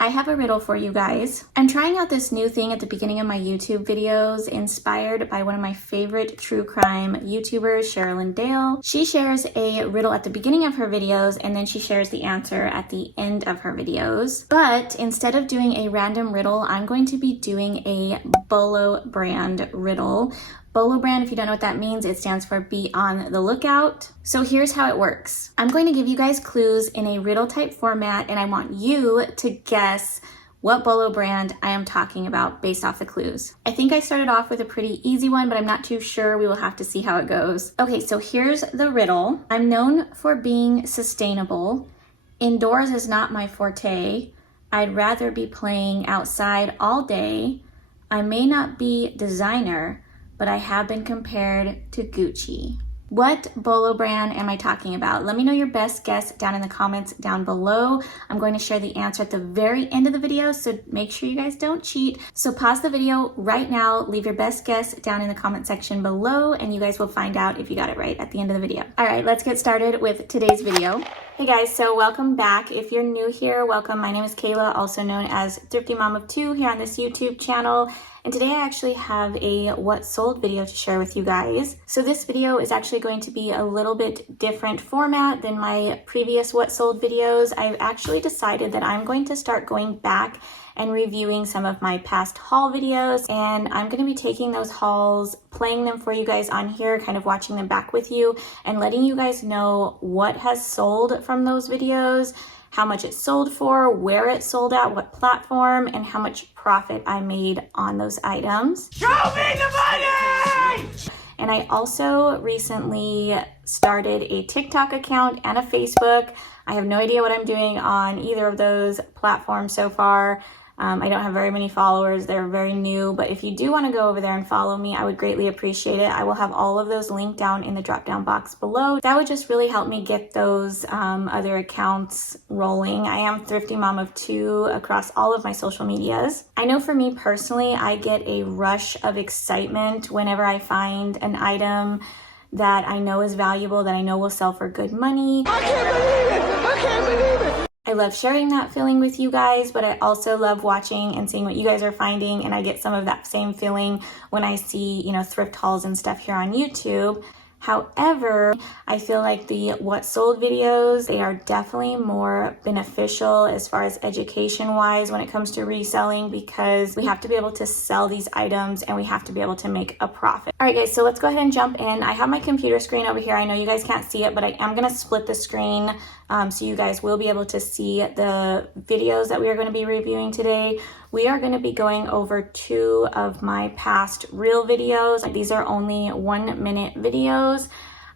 I have a riddle for you guys. I'm trying out this new thing at the beginning of my YouTube videos, inspired by one of my favorite true crime YouTubers, Sherilyn Dale. She shares a riddle at the beginning of her videos, and then she shares the answer at the end of her videos. But instead of doing a random riddle, I'm going to be doing a Bolo brand riddle. Bolo brand, if you don't know what that means, it stands for be on the lookout. So here's how it works. I'm going to give you guys clues in a riddle type format, and I want you to guess what Bolo brand I am talking about based off the clues. I think I started off with a pretty easy one, but I'm not too sure. We will have to see how it goes. Okay, so here's the riddle. I'm known for being sustainable. Indoors is not my forte. I'd rather be playing outside all day. I may not be designer, but I have been compared to Gucci. What Bolo brand am I talking about? Let me know your best guess down in the comments down below. I'm going to share the answer at the very end of the video, so make sure you guys don't cheat. So pause the video right now, leave your best guess down in the comment section below, and you guys will find out if you got it right at the end of the video. All right, let's get started with today's video. Hey guys, so welcome back. If you're new here, welcome. My name is Kayla, also known as Thrifty Mom of Two here on this YouTube channel. And today I actually have a what sold video to share with you guys. So this video is actually going to be a little bit different format than my previous what sold videos. I've actually decided that I'm going to start going back and reviewing some of my past haul videos, and I'm going to be taking those hauls, playing them for you guys on here, kind of watching them back with you and letting you guys know what has sold from those videos, how much it sold for, where it sold at, what platform, and how much profit I made on those items. Show me the money! And I also recently started a TikTok account and a Facebook. I have no idea what I'm doing on either of those platforms so far. I don't have very many followers. They're very new, but if you do want to go over there and follow me, I would greatly appreciate it. I will have all of those linked down in the drop down box below. That would just really help me get those other accounts rolling. I am Thrifty Mom of Two across all of my social medias. I know for me personally, I get a rush of excitement whenever I find an item that I know is valuable, that I know will sell for good money. I can't believe it! I can't believe it! I love sharing that feeling with you guys, but I also love watching and seeing what you guys are finding, and I get some of that same feeling when I see, you know, thrift hauls and stuff here on YouTube. However, I feel like the what sold videos, they are definitely more beneficial as far as education wise when it comes to reselling, because we have to be able to sell these items and we have to be able to make a profit. All right guys, so let's go ahead and jump in. I have my computer screen over here. I know you guys can't see it, but I am going to split the screen so you guys will be able to see the videos that we are going to be reviewing today. We are going to be going over two of my past reel videos. These are only 1 minute videos.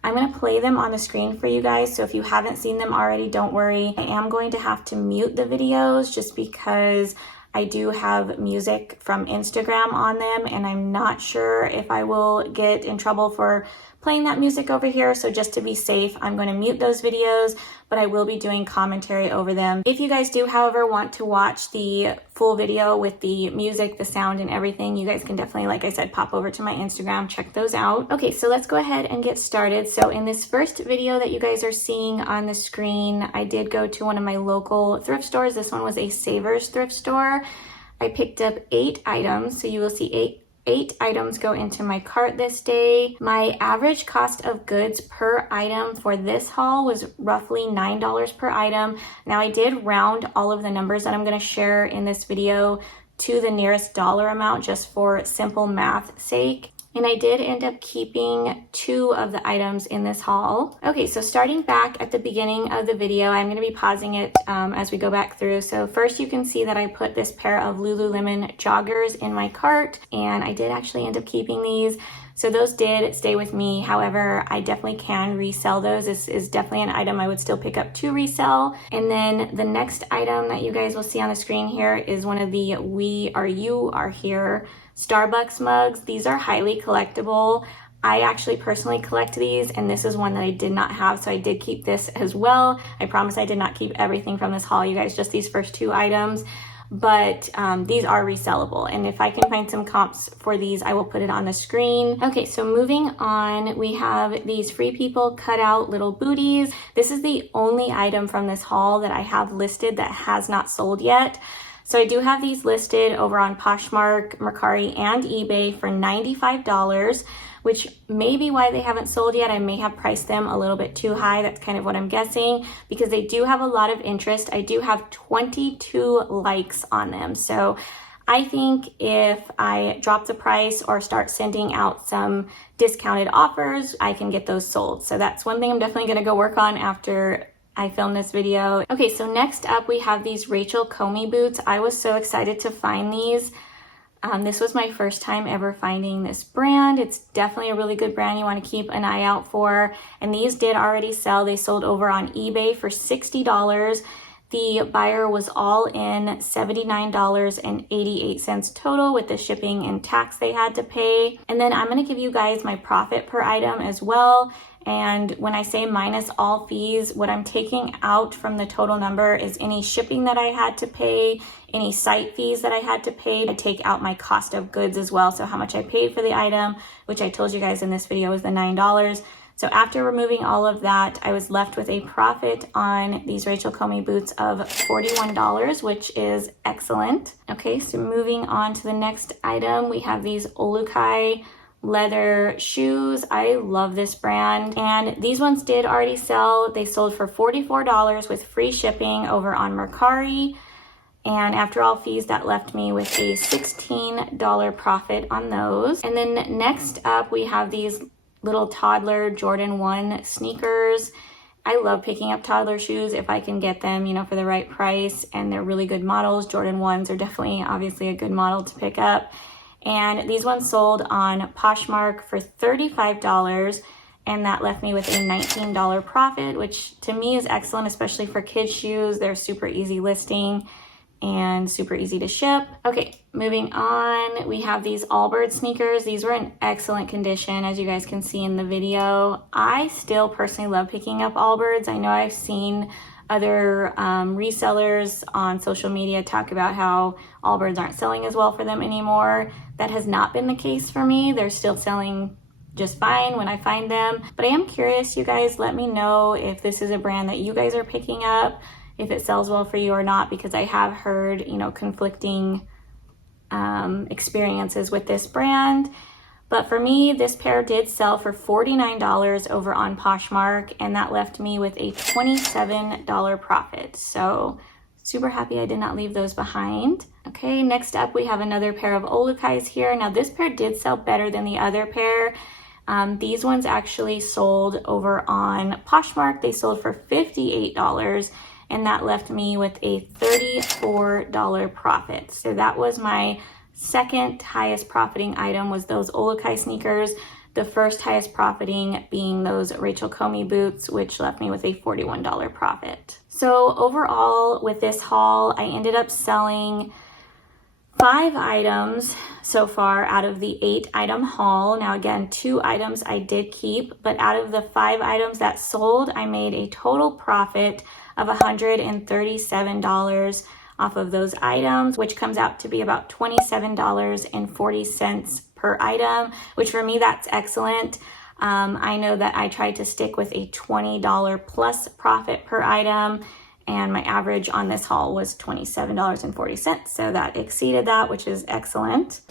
I'm going to play them on the screen for you guys, so if you haven't seen them already, don't worry. I am going to have to mute the videos just because I do have music from Instagram on them, and I'm not sure if I will get in trouble for playing that music over here. So just to be safe, I'm going to mute those videos, but I will be doing commentary over them. If you guys do, however, want to watch the full video with the music, the sound, and everything, you guys can definitely, like I said, pop over to my Instagram, check those out. Okay, so let's go ahead and get started. So in this first video that you guys are seeing on the screen, I did go to one of my local thrift stores. This one was a Savers thrift store. I picked up 8 items, so you will see eight items go into my cart this day. My average cost of goods per item for this haul was roughly $9 per item. Now I did round all of the numbers that I'm going to share in this video to the nearest dollar amount just for simple math sake. And I did end up keeping 2 of the items in this haul. Okay, so starting back at the beginning of the video, I'm going to be pausing it as we go back through. So first you can see that I put this pair of Lululemon joggers in my cart, and I did actually end up keeping these. So those did stay with me. However, I definitely can resell those. This is definitely an item I would still pick up to resell. And then the next item that you guys will see on the screen here is one of the We Are You Are Here Starbucks mugs. These are highly collectible. I actually personally collect these, and this is one that I did not have, so I did keep this as well. I promise I did not keep everything from this haul, you guys, just these first 2 items. But these are resellable, and if I can find some comps for these, I will put it on the screen. Okay, so moving on, we have these Free People cut out little booties. This is the only item from this haul that I have listed that has not sold yet. So I do have these listed over on Poshmark, Mercari, and eBay for $95, which may be why they haven't sold yet. I may have priced them a little bit too high. That's kind of what I'm guessing, because they do have a lot of interest. I do have 22 likes on them. So I think if I drop the price or start sending out some discounted offers, I can get those sold. So that's one thing I'm definitely going to go work on after I film this video. Okay, so next up we have these Rachel Comey boots. I was so excited to find these. This was my first time ever finding this brand. It's definitely a really good brand you want to keep an eye out for. And these did already sell. They sold over on eBay for $60. The buyer was all in $79.88 total with the shipping and tax they had to pay. And then I'm going to give you guys my profit per item as well. And when I say minus all fees, what I'm taking out from the total number is any shipping that I had to pay, any site fees that I had to pay. I take out my cost of goods as well. So how much I paid for the item, which I told you guys in this video was the $9. So after removing all of that, I was left with a profit on these Rachel Comey boots of $41, which is excellent. Okay, so moving on to the next item, we have these Olukai leather shoes. I love this brand, and these ones did already sell. They sold for $44 with free shipping over on Mercari, and after all fees, that left me with a $16 profit on those. And then next up, we have these little toddler Jordan 1 sneakers. I love picking up toddler shoes if I can get them, you know, for the right price, and they're really good models. Jordan 1s are definitely obviously a good model to pick up. And these ones sold on Poshmark for $35, and that left me with a $19 profit, which to me is excellent, especially for kids' shoes. They're super easy listing and super easy to ship. Okay, moving on, we have these Allbirds sneakers. These were in excellent condition, as you guys can see in the video. I still personally love picking up Allbirds. I know I've seen other resellers on social media talk about how Allbirds aren't selling as well for them anymore. That has not been the case for me. They're still selling just fine when I find them. But I am curious, you guys, let me know if this is a brand that you guys are picking up, if it sells well for you or not, because I have heard, you know, conflicting experiences with this brand. But for me, this pair did sell for $49 over on Poshmark, and that left me with a $27 profit. So super happy I did not leave those behind. Okay, next up we have another pair of Olukais here. Now this pair did sell better than the other pair. These ones actually sold over on Poshmark. They sold for $58, and that left me with a $34 profit. So that was my second highest profiting item, was those Olukai sneakers. The first highest profiting being those Rachel Comey boots, which left me with a $41 profit. So overall with this haul, I ended up selling 5 items so far out of the 8-item haul. Now again, 2 items I did keep, but out of the 5 items that sold, I made a total profit of $137 off of those items, which comes out to be about $27.40 per item, which for me, that's excellent. I know that I tried to stick with a $20 plus profit per item, and my average on this haul was $27.40. So that exceeded that, which is excellent.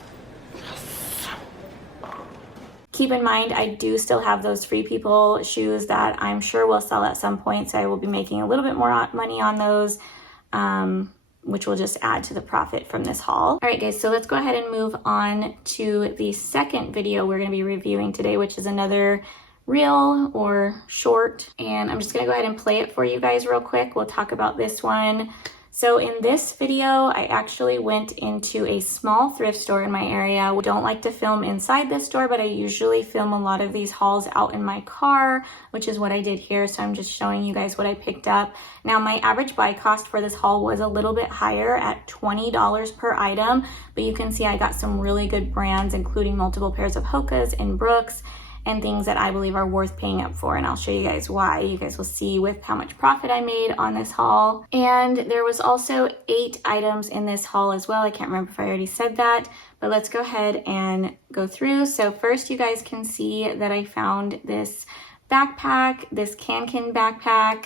Keep in mind, I do still have those Free People shoes that I'm sure will sell at some point, so I will be making a little bit more money on those, which will just add to the profit from this haul. All right, guys, so let's go ahead and move on to the second video we're gonna be reviewing today, which is another reel or short. And I'm just gonna go ahead and play it for you guys real quick. We'll talk about this one. So in this video, I actually went into a small thrift store in my area. I don't like to film inside the store, but I usually film a lot of these hauls out in my car, which is what I did here. So I'm just showing you guys what I picked up. Now my average buy cost for this haul was a little bit higher at $20 per item, but you can see I got some really good brands, including multiple pairs of Hokas and Brooks, and things that I believe are worth paying up for, and I'll show you guys why. You guys will see with how much profit I made on this haul. And there was also 8 items in this haul as well. I can't remember if I already said that, but let's go ahead and go through. So first, you guys can see that I found this backpack, this Cancan backpack.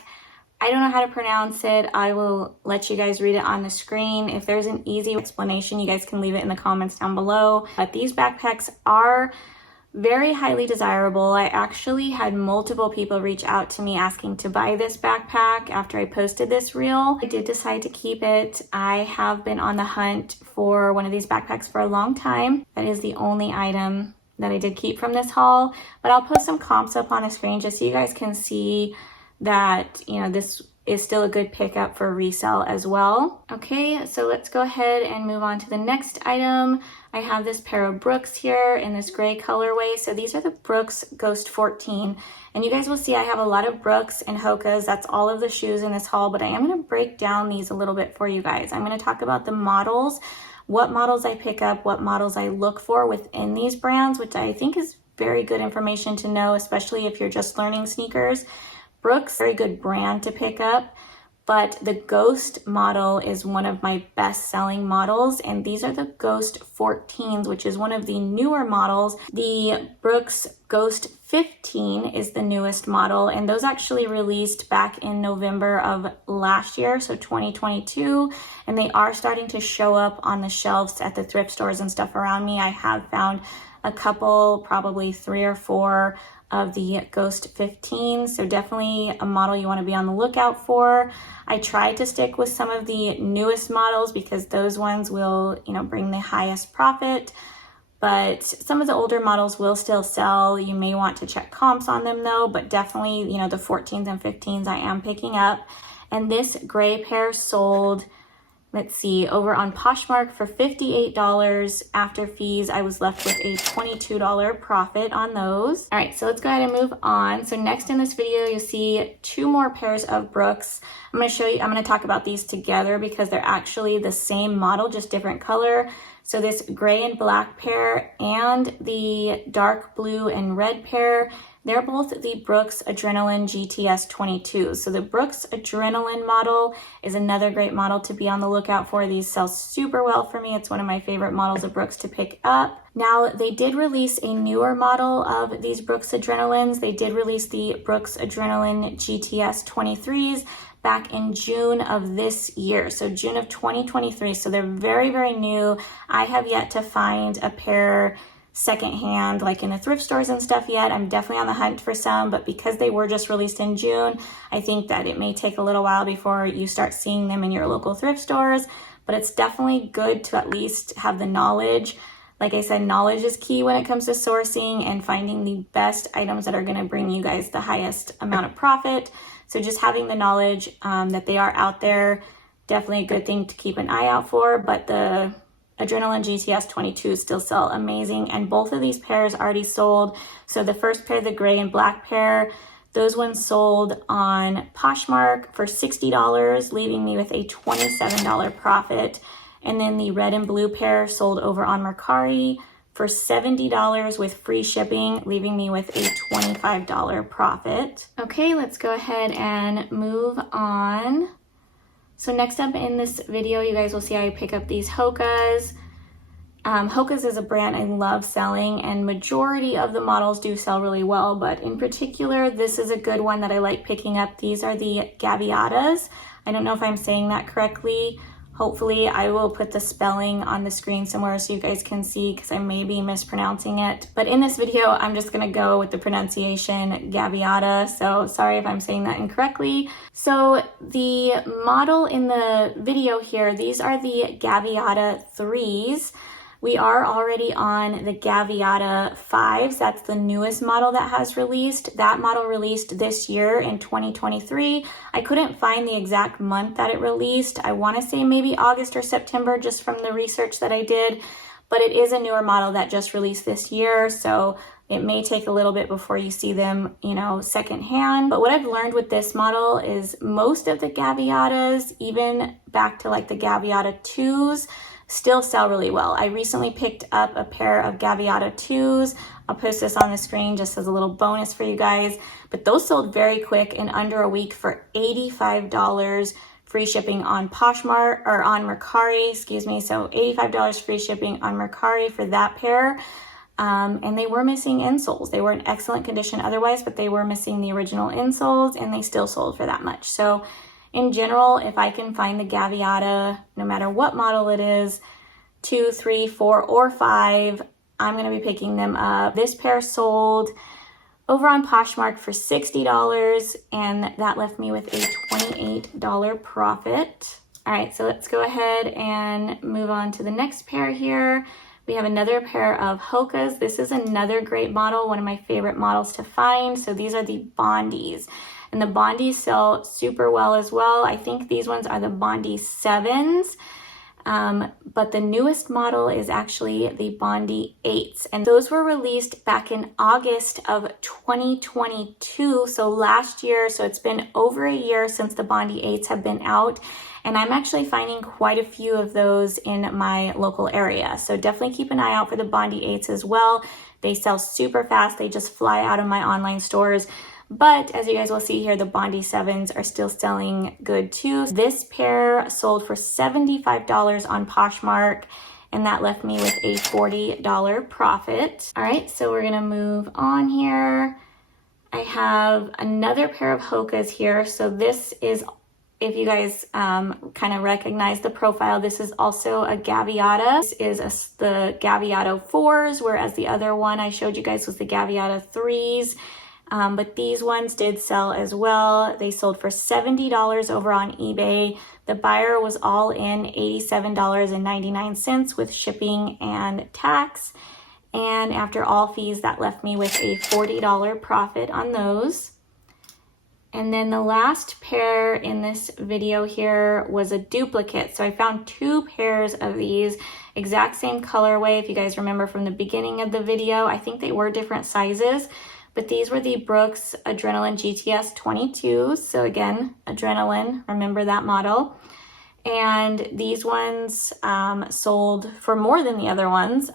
I don't know how to pronounce it. I will let you guys read it on the screen. If there's an easy explanation, you guys can leave it in the comments down below. But these backpacks are very highly desirable. I actually had multiple people reach out to me asking to buy this backpack after I posted this reel. I did decide to keep it. I have been on the hunt for one of these backpacks for a long time. That is the only item that I did keep from this haul, but I'll post some comps up on the screen just so you guys can see that, you know, this is still a good pickup for resale as well. Okay, so let's go ahead and move on to the next item. I have this pair of Brooks here in this gray colorway. So these are the Brooks Ghost 14. And you guys will see I have a lot of Brooks and Hokas. That's all of the shoes in this haul, but I am gonna break down these a little bit for you guys. I'm gonna talk about the models, what models I pick up, what models I look for within these brands, which I think is very good information to know, especially if you're just learning sneakers. Brooks, very good brand to pick up, but the Ghost model is one of my best-selling models, and these are the Ghost 14s, which is one of the newer models. The Brooks Ghost 15 is the newest model, and those actually released back in November of last year, so 2022, and they are starting to show up on the shelves at the thrift stores and stuff around me. I have found a couple, probably 3 or 4 of the Ghost 15, so definitely a model you want to be on the lookout for. I tried to stick with some of the newest models because those ones will, you know, bring the highest profit, but some of the older models will still sell. You may want to check comps on them though, but definitely, you know, the 14s and 15s I am picking up. And this gray pair sold, let's see, over on Poshmark for $58 after fees. I was left with a $22 profit on those. All right, so let's go ahead and move on. So next in this video, you'll see 2 more pairs of Brooks. I'm gonna talk about these together because they're actually the same model, just different color. So this gray and black pair and the dark blue and red pair, they're both the Brooks Adrenaline GTS 22. So the Brooks Adrenaline model is another great model to be on the lookout for. These sell super well for me. It's one of my favorite models of Brooks to pick up. Now, they did release a newer model of these Brooks Adrenalines. They did release the Brooks Adrenaline GTS 23s back in June of this year, so June of 2023. So they're very, very new. I have yet to find a pair secondhand, like in the thrift stores and stuff yet. I'm definitely on the hunt for some, but because they were just released in June, I think that it may take a little while before you start seeing them in your local thrift stores, but it's definitely good to at least have the knowledge. Like I said, knowledge is key when it comes to sourcing and finding the best items that are going to bring you guys the highest amount of profit. So just having the knowledge that they are out there, definitely a good thing to keep an eye out for. But the Adrenaline GTS 22 still sell amazing, and both of these pairs already sold. So the first pair, the gray and black pair, those ones sold on Poshmark for $60, leaving me with a $27 profit. And then the red and blue pair sold over on Mercari for $70 with free shipping, leaving me with a $25 profit. Okay, let's go ahead and move on. So next up in this video, you guys will see I pick up these Hokas. Hokas is a brand I love selling, and majority of the models do sell really well, but in particular, this is a good one that I like picking up. These are the Gaviatas. I don't know if I'm saying that correctly. Hopefully I will put the spelling on the screen somewhere so you guys can see, because I may be mispronouncing it. But in this video, I'm just gonna go with the pronunciation Gaviata, so sorry if I'm saying that incorrectly. So the model in the video here, these are the Gaviata 3s. We are already on the Gaviata 5s. That's the newest model that has released. That model released this year in 2023. I couldn't find the exact month that it released. I want to say maybe August or September, just from the research that I did. But it is a newer model that just released this year, so it may take a little bit before you see them, you know, secondhand. But what I've learned with this model is most of the Gaviatas, even back to like the Gaviata 2s, still sell really well. I recently picked up a pair of Gaviata 2s. I'll post this on the screen just as a little bonus for you guys. But those sold very quick, in under a week, for $85 free shipping on Poshmark, or on Mercari, excuse me. So $85 free shipping on Mercari for that pair. and they were missing insoles. They were in excellent condition otherwise, but they were missing the original insoles, and they still sold for that much. So in general, if I can find the Gaviota, no matter what model it is, 2, 3, 4, or 5, I'm going to be picking them up. This pair sold over on Poshmark for $60, and that left me with a $28 profit. All right, so let's go ahead and move on to the next pair here. We have another pair of Hokas. This is another great model, one of my favorite models to find. So these are the Bondies, and the Bondies sell super well as well. I think these ones are the Bondi 7s. But the newest model is actually the Bondi 8s, and those were released back in August of 2022, so last year. So it's been over a year since the Bondi 8s have been out, and I'm actually finding quite a few of those in my local area. So definitely keep an eye out for the Bondi 8s as well. They sell super fast. They just fly out of my online stores. But as you guys will see here, the Bondi 7s are still selling good too. This pair sold for $75 on Poshmark, and that left me with a $40 profit. All right, so we're gonna move on here. I have another pair of Hokas here. So this is, if you guys kind of recognize the profile, this is also a Gaviota. This is the Gaviota 4s, whereas the other one I showed you guys was the Gaviota 3s. But these ones did sell as well. They sold for $70 over on eBay. The buyer was all in $87.99 with shipping and tax. And after all fees, that left me with a $40 profit on those. And then the last pair in this video here was a duplicate. So I found 2 pairs of these, exact same colorway. If you guys remember from the beginning of the video, I think they were different sizes. But these were the Brooks Adrenaline GTS 22. So again, Adrenaline, remember that model. And these ones sold for more than the other ones.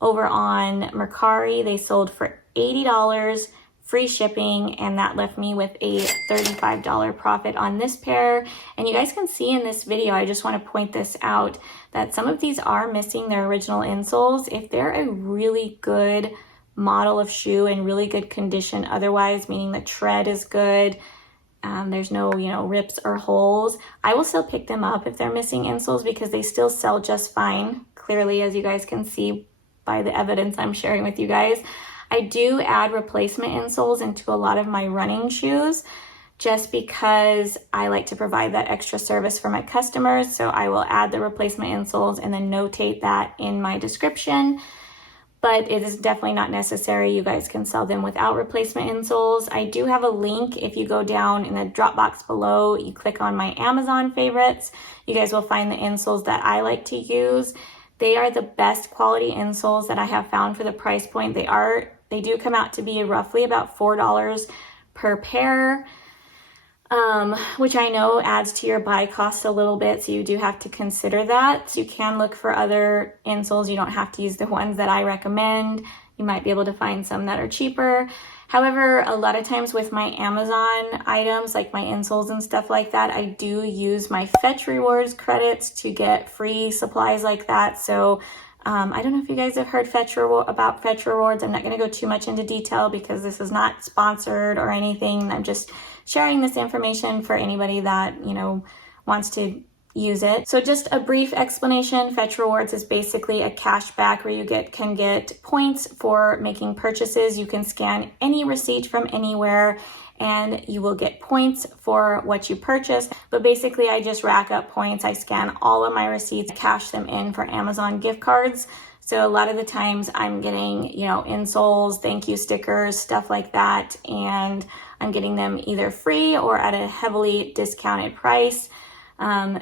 Over on Mercari, they sold for $80, free shipping, and that left me with a $35 profit on this pair. And you guys can see in this video, I just want to point this out, that some of these are missing their original insoles. If they're a really good model of shoe in really good condition otherwise, meaning the tread is good, there's no rips or holes, I will still pick them up if they're missing insoles because they still sell just fine, clearly, as you guys can see by the evidence I'm sharing with you guys. I do add replacement insoles into a lot of my running shoes just because I like to provide that extra service for my customers. So I will add the replacement insoles and then notate that in my description. But it is definitely not necessary. You guys can sell them without replacement insoles. I do have a link. If you go down in the drop box below, you click on my Amazon favorites, you guys will find the insoles that I like to use. They are the best quality insoles that I have found for the price point. They do come out to be roughly about $4 per pair, which I know adds to your buy cost a little bit, so you do have to consider that. You can look for other insoles. You don't have to use the ones that I recommend. You might be able to find some that are cheaper. However, a lot of times with my Amazon items, like my insoles and stuff like that, I do use my Fetch Rewards credits to get free supplies like that. So I don't know if you guys have heard about Fetch Rewards. I'm not going to go too much into detail because this is not sponsored or anything. I'm just sharing this information for anybody that, wants to use it. So just a brief explanation. Fetch Rewards is basically a cash back where you can get points for making purchases. You can scan any receipt from anywhere and you will get points for what you purchased. But basically I just rack up points. I scan all of my receipts, cash them in for Amazon gift cards. So a lot of the times I'm getting, insoles, thank you stickers, stuff like that. And I'm getting them either free or at a heavily discounted price.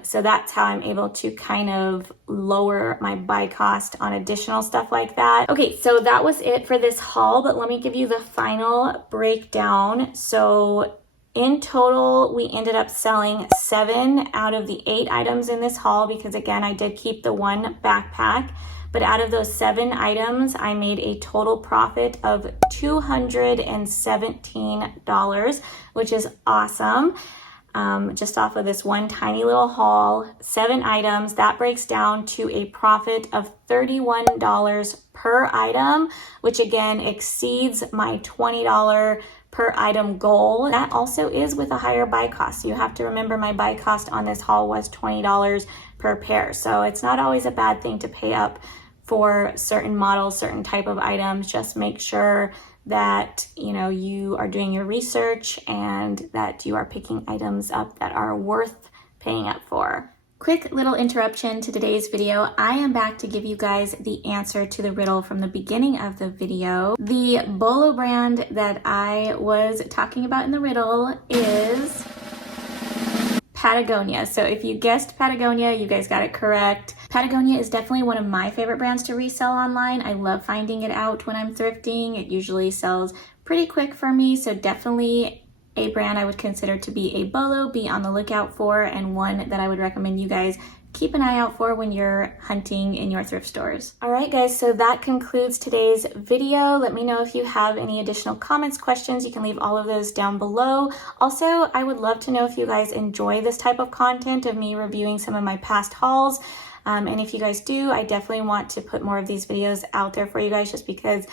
So that's how I'm able to kind of lower my buy cost on additional stuff like that. Okay, so that was it for this haul, but let me give you the final breakdown. So in total, we ended up selling 7 out of the 8 items in this haul because again, I did keep the one backpack. But out of those 7 items, I made a total profit of $217, which is awesome. just off of this one tiny little haul, 7 items. That breaks down to a profit of $31 per item, which again exceeds my $20 per item goal. That also is with a higher buy cost. So you have to remember my buy cost on this haul was $20 per pair. So it's not always a bad thing to pay up for certain models, certain type of items. Just make sure that you are doing your research and that you are picking items up that are worth paying up for. Quick little interruption to today's video. I am back to give you guys the answer to the riddle from the beginning of the video. The Bolo brand that I was talking about in the riddle is Patagonia. So if you guessed Patagonia, you guys got it correct. Patagonia is definitely one of my favorite brands to resell online. I love finding it out when I'm thrifting. It usually sells pretty quick for me, so definitely a brand I would consider to be a Bolo, be on the lookout for, and one that I would recommend you guys keep an eye out for when you're hunting in your thrift stores. All right, guys, so that concludes today's video. Let me know if you have any additional comments, questions. You can leave all of those down below. Also, I would love to know if you guys enjoy this type of content of me reviewing some of my past hauls. And if you guys do, I definitely want to put more of these videos out there for you guys just because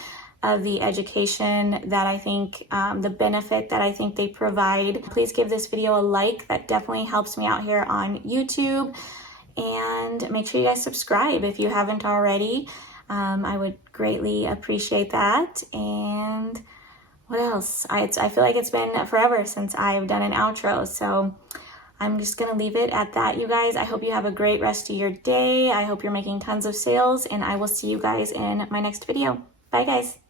of the education that I think, the benefit that I think they provide. Please give this video a like. That definitely helps me out here on YouTube. And make sure you guys subscribe if you haven't already. I would greatly appreciate that. And what else? I feel like it's been forever since I've done an outro, so I'm just gonna leave it at that, you guys. I hope you have a great rest of your day. I hope you're making tons of sales, and I will see you guys in my next video. Bye, guys.